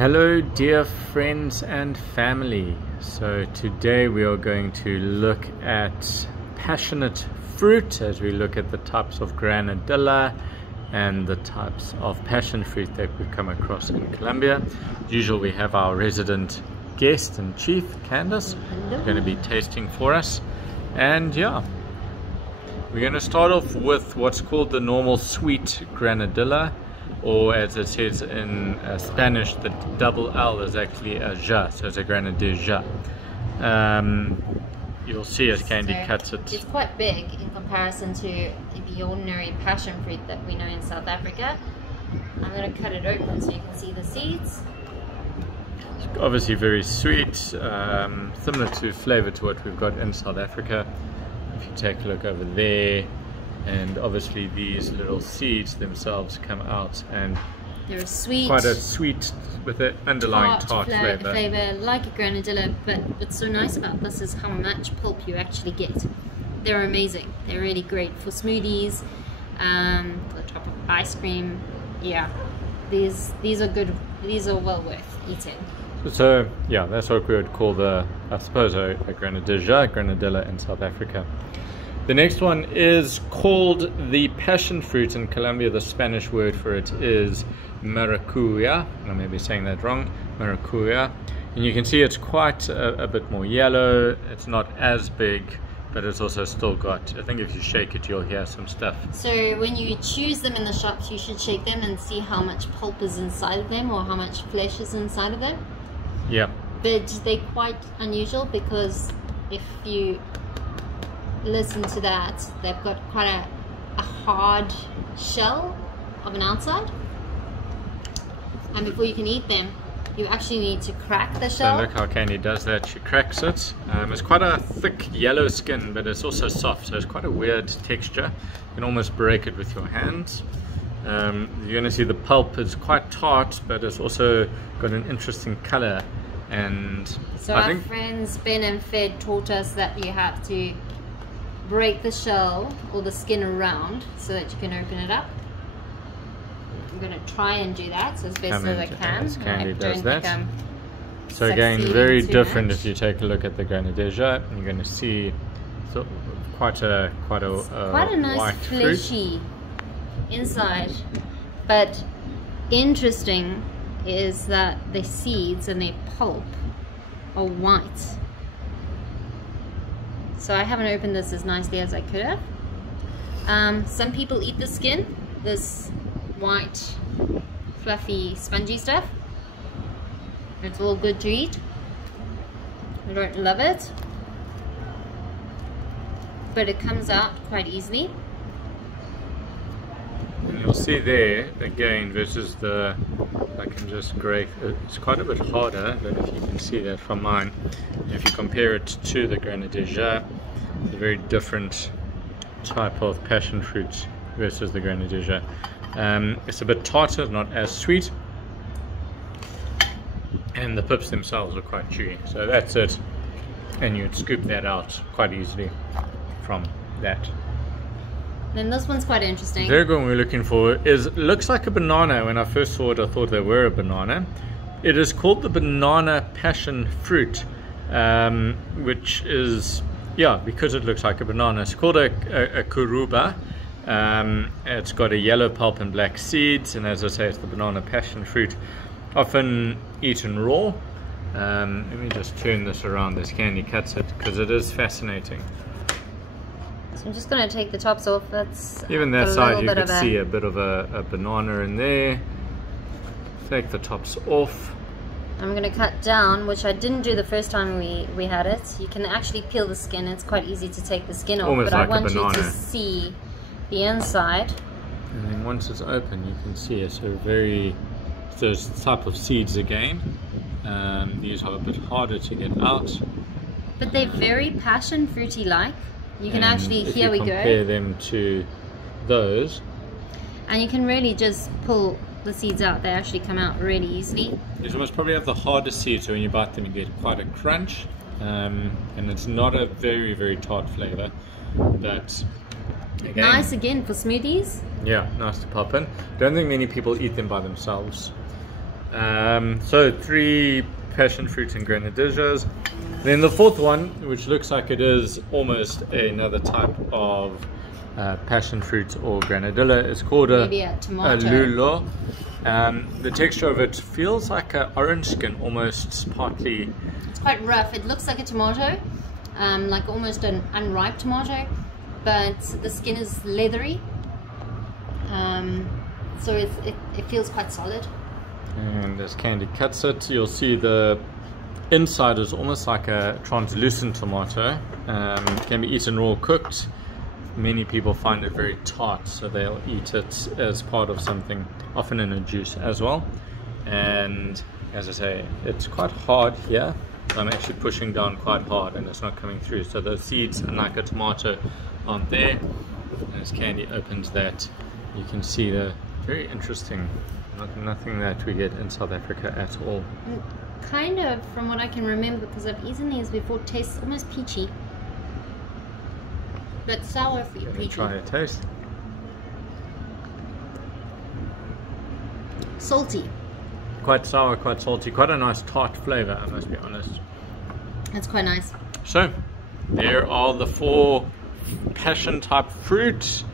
Hello dear friends and family. So today we are going to look at passionate fruit as we look at the types of Granadilla and the types of passion fruit that we've come across in Colombia. As usual, we have our resident guest and chief, Candace, going to be tasting for us. And yeah, we're going to start off with what's called the normal sweet Granadilla, or as it says in Spanish, the double L is actually a ja, so it's a Granadilla. You'll see as Candy cuts it. It's quite big in comparison to the ordinary passion fruit that we know in South Africa. I'm going to cut it open so you can see the seeds. It's obviously very sweet, similar to flavor to what we've got in South Africa. If you take a look over there, and obviously these little seeds themselves come out and they're sweet, quite a sweet with an underlying tart flavor like a Granadilla. But what's so nice about this is how much pulp you actually get. They're amazing. They're really great for smoothies, the top of ice cream. Yeah, these are good. These are well worth eating. So yeah, that's what we would call the, I suppose, a Granadilla in South Africa. The next one is called the passion fruit in Colombia. The Spanish word for it is Maracuyá. I may be saying that wrong. Maracuyá. And you can see it's quite a bit more yellow. It's not as big, but it's also still got, I think if you shake it, you'll hear some stuff. So when you choose them in the shops, you should shake them and see how much pulp is inside of them or how much flesh is inside of them. Yeah. But they're quite unusual because if you listen to that, they've got quite a hard shell of an outside, and before you can eat them you actually need to crack the shell. So look how Candy does that. She cracks it. It's quite a thick yellow skin, but it's also soft, so it's quite a weird texture. You can almost break it with your hands. You're going to see the pulp is quite tart, but it's also got an interesting color. And so our friends Ben and Fed taught us that you have to break the shell or the skin around so that you can open it up. I'm going to try and do that as best as I can. Candy does that. So again, very different if you take a look at the Granadilla. You're going to see quite a nice white fleshy fruit inside. But interesting is that the seeds and the pulp are white. So I haven't opened this as nicely as I could have. Some people eat the skin, this white, fluffy, spongy stuff. It's all good to eat. I don't love it, but it comes out quite easily. And you'll see there, again, versus the, I can just grate, it's quite a bit harder. I don't know if you can see that from mine. If you compare it to the Granadilla, it's a very different type of passion fruit versus the Granadilla. It's a bit tartar, not as sweet, and the pips themselves are quite chewy. So that's it, and you'd scoop that out quite easily from that. Then this one's quite interesting. The third one we're looking for looks like a banana. When I first saw it, I thought they were a banana. It is called the banana passion fruit, which is, yeah, because it looks like a banana. It's called a Curuba. It's got a yellow pulp and black seeds, and as I say, it's the banana passion fruit, often eaten raw. Let me just turn this around as Candy cuts it, because it is fascinating. So I'm just going to take the tops off. That's even that side you can see a bit of a banana in there. Take the tops off. I'm going to cut down, which I didn't do the first time we had it. You can actually peel the skin. It's quite easy to take the skin off, almost but like I want a banana. you to see the inside. And then once it's open, you can see it. So those type of seeds again. These are a bit harder to get out. But they're very passion fruity like. You can actually, here we go. Compare them to those. And you can really just pull the seeds out. They actually come out really easily. These ones probably have the hardest seeds, so when you bite them you get quite a crunch. And it's not a very, very tart flavor. But again, nice again for smoothies. Yeah, nice to pop in. Don't think many people eat them by themselves. So 3 passion fruit and granadillas. Then the fourth one, which looks like it is almost another type of passion fruit or granadilla, is called a Lulo. The texture of it feels like an orange skin, almost partly. It's quite rough. It looks like a tomato, like almost an unripe tomato, but the skin is leathery. So it feels quite solid. And as Candy cuts it, you'll see the inside is almost like a translucent tomato. Can be eaten raw or cooked. Many people find it very tart, so they'll eat it as part of something, often in a juice as well. And as I say, it's quite hard here. I'm actually pushing down quite hard and it's not coming through. So the seeds, unlike a tomato, aren't there. As Candy opens that, you can see the very interesting, nothing that we get in South Africa at all. Kind of, from what I can remember, because I've eaten these before, tastes almost peachy. But sour for your peachy. Try a taste. Salty. Quite sour, quite salty, quite a nice tart flavor, I must be honest. That's quite nice. So, there are the 4 passion type fruits,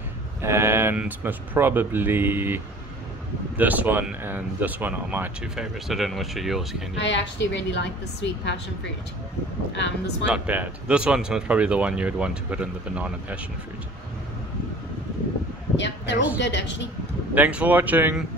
and most probably this one and this one are my 2 favorites. I don't know which are yours, Candy. I actually really like the sweet passion fruit. This one. Not bad. This one's most probably the one you would want to put in the banana passion fruit. Yep, they're all good actually. Thanks for watching.